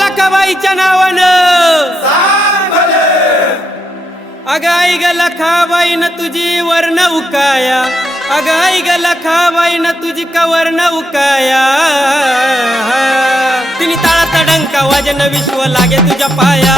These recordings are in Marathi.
लखाबाईच्या नावानं. अग आई ग लखाबाई न तुझी वर्ण उकाया. अग आई ग लखाबाई न तुझी का वर्ण उकाया. तिने ताळाचा डंका वाजन विश्व लागे तुझ्या पाया.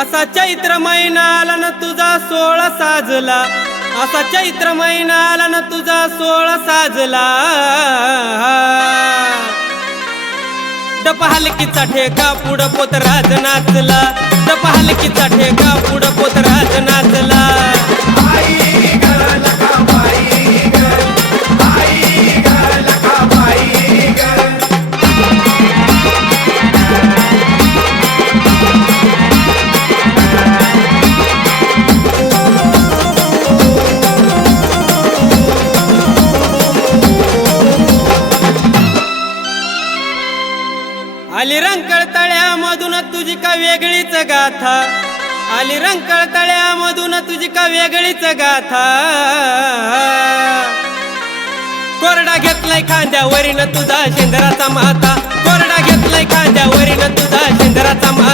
असा चैत्र महिना आला ना तुझा सोळा साजला. असा चैत्र महिना आला ना तुझा सोळा साजला. डपहालकीचा ठेका पुढं पोत राज नाचला. डपहालकीचा ठेका पुढं पोत राज नाचला. आली रंकळ तळ्यामधून तुझी का वेगळीच गाथा? आली रंकळ तळ्यामधून तुझी का वेगळीच गाथा? कोरडा घेतलाय खांद्यावरीन तुझा शेंदराचा माता कोरडा घेतलाय खांद्यावरीन तुझा शेंदराचा माता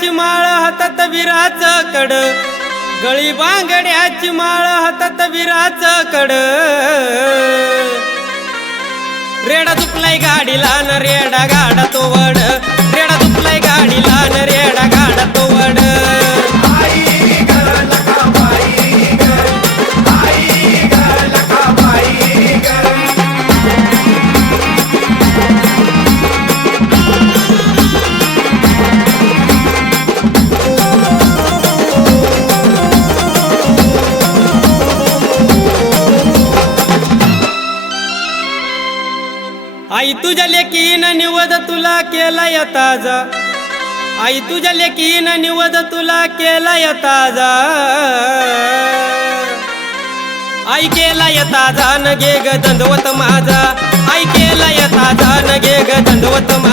बांगड्याची माळ हातात विराच कड गळी बांगड्याची माळ हातात विराच कड रेडा दुपलाय गाडीला न रेडा गाडा तो वड. रेडा दुपलाय गाडीला न रेडा गाडा तो वड. आई तुझ्या लेकीन निवद तुला केला केलाय ताजा. आई तुझ्या लेकीन निवद तुला केलाय ताजा. आई केलाय ताजा न गे ग दंडवत माझा. आई केलाय ताजा न गे ग दंडवत माझा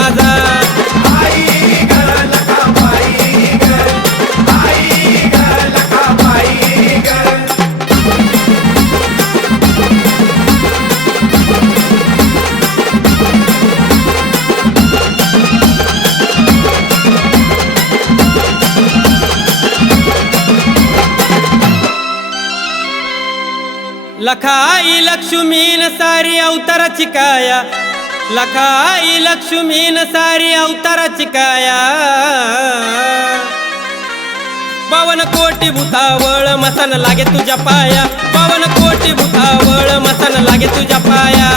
लखाई लक्ष्मीन सारी अवताराची काया. लखाई लक्ष्मीन सारी अवताराची काया. पवन कोटी भूतावळ मसन लागे तुझ्या पाया. पवन कोटी भूतावळ मसन लागे तुझ्या पाया.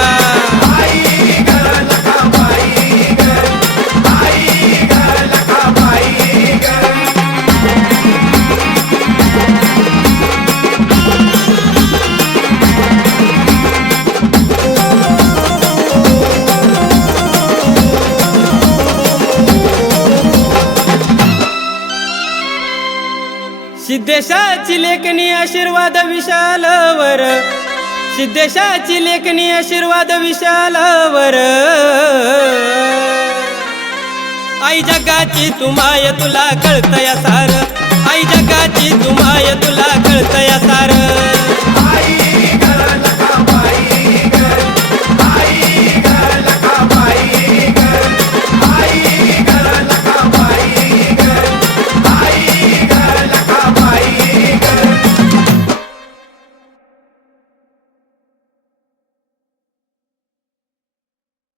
सिद्धेशाची लेखणी आशीर्वाद विशालवर. सिद्धेशाची लेखणी आशीर्वाद विशालवर. आई जगाची तुमाय तुला कळतया सार. आई जगाची तुमाय तुला कळतया सार.